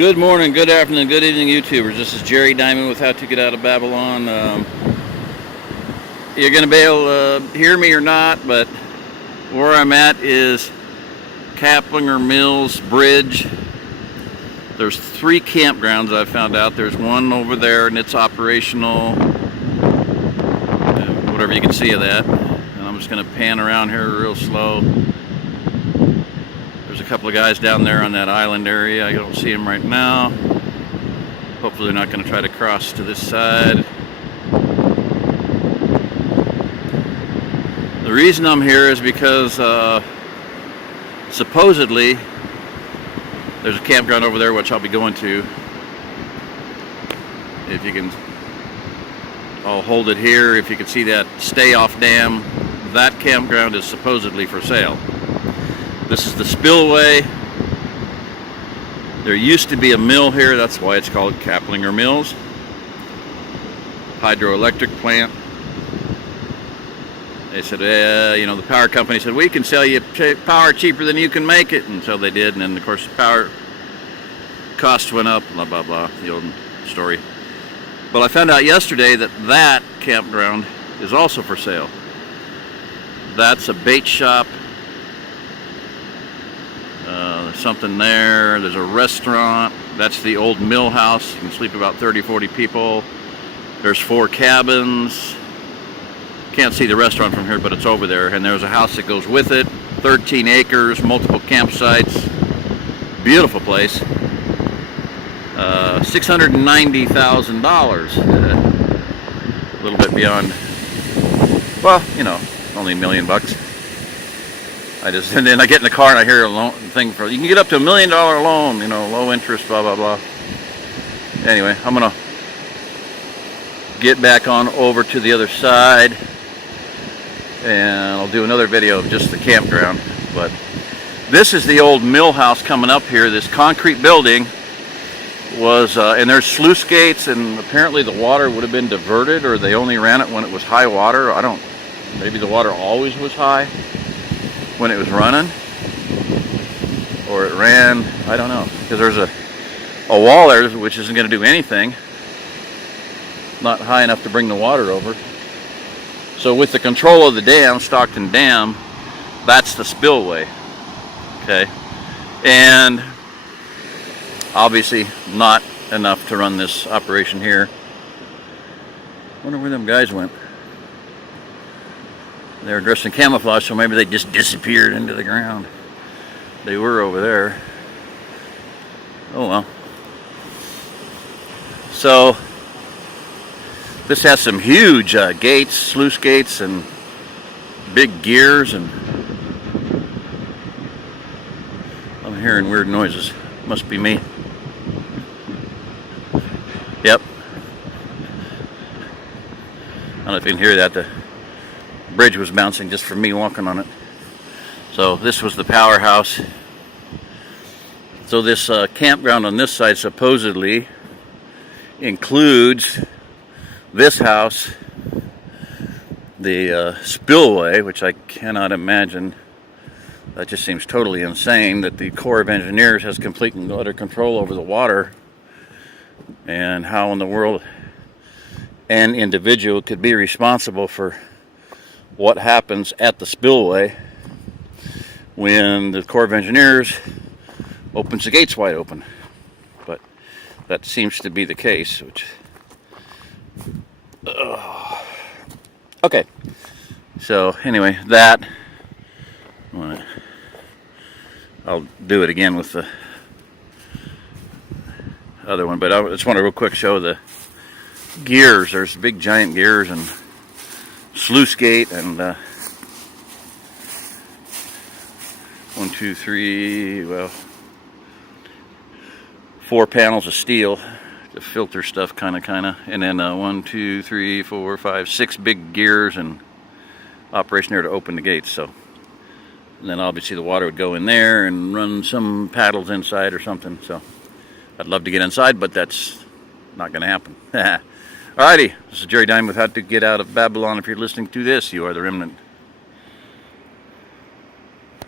Good morning, good afternoon, good evening, YouTubers. This is Jerry Diamond with How to Get Out of Babylon. You're going to be able to hear me or not, but where I'm at is Caplinger Mills Bridge. There's 3 campgrounds I found out. There's one over there and it's operational. Whatever you can see of that. And I'm just going to pan around here real slow. There's a couple of guys down there on that island area. I don't see them right now. Hopefully they're not going to try to cross to this side. The reason I'm here is because supposedly there's a campground over there which I'll be going to. If you can, I'll hold it here. If you can see that stay off dam, that campground is supposedly for sale. This is the spillway. There used to be a mill here, that's why it's called Caplinger Mills. Hydroelectric plant. They said, the power company said, we can sell you power cheaper than you can make it. And so they did, and then of course the power cost went up, blah, blah, blah, the old story. But I found out yesterday that that campground is also for sale. That's a bait shop. There's something there. There's a restaurant. That's the old mill house. You can sleep about 30-40 people. There's 4 cabins. Can't see the restaurant from here, but it's over there. And there's a house that goes with it. 13 acres, multiple campsites. Beautiful place. $690,000. A little bit beyond. Well, only $1 million. And then I get in the car and I hear a loan thing for, you can get up to $1 million loan, low interest, blah, blah, blah. Anyway, I'm going to get back on over to the other side and I'll do another video of just the campground. But this is the old mill house coming up here. This concrete building was, and there's sluice gates, and apparently the water would have been diverted, or they only ran it when it was high water. Maybe the water always was high when it was running, or it ran, I don't know, because there's a wall there which isn't going to do anything, not high enough to bring the water over. So with the control of the dam, Stockton Dam, that's the spillway, okay, and obviously not enough to run this operation here. Wonder where them guys went. They were dressed in camouflage, so maybe they just disappeared into the ground. They were over there. Oh well. So this has some huge gates, sluice gates, and big gears, and I'm hearing weird noises. Must be me. Yep. I don't know if you can hear that. The bridge was bouncing just from me walking on it. So this was the powerhouse. So this campground on this side supposedly includes this house, the spillway, which I cannot imagine. That just seems totally insane that the Corps of Engineers has complete and utter control over the water, and how in the world an individual could be responsible for what happens at the spillway when the Corps of Engineers opens the gates wide open. But that seems to be the case, which okay, so anyway, that I'll do it again with the other one, but I just want to real quick show the gears. There's big giant gears and sluice gate, and 1, 2, 3, well, 4 panels of steel to filter stuff, kind of, and then 1, 2, 3, 4, 5, 6 big gears and operation there to open the gates. So, and then obviously the water would go in there and run some paddles inside or something. So I'd love to get inside, but that's not going to happen. Alrighty, this is Jerry Diamond with How to Get Out of Babylon. If you're listening to this, you are the remnant.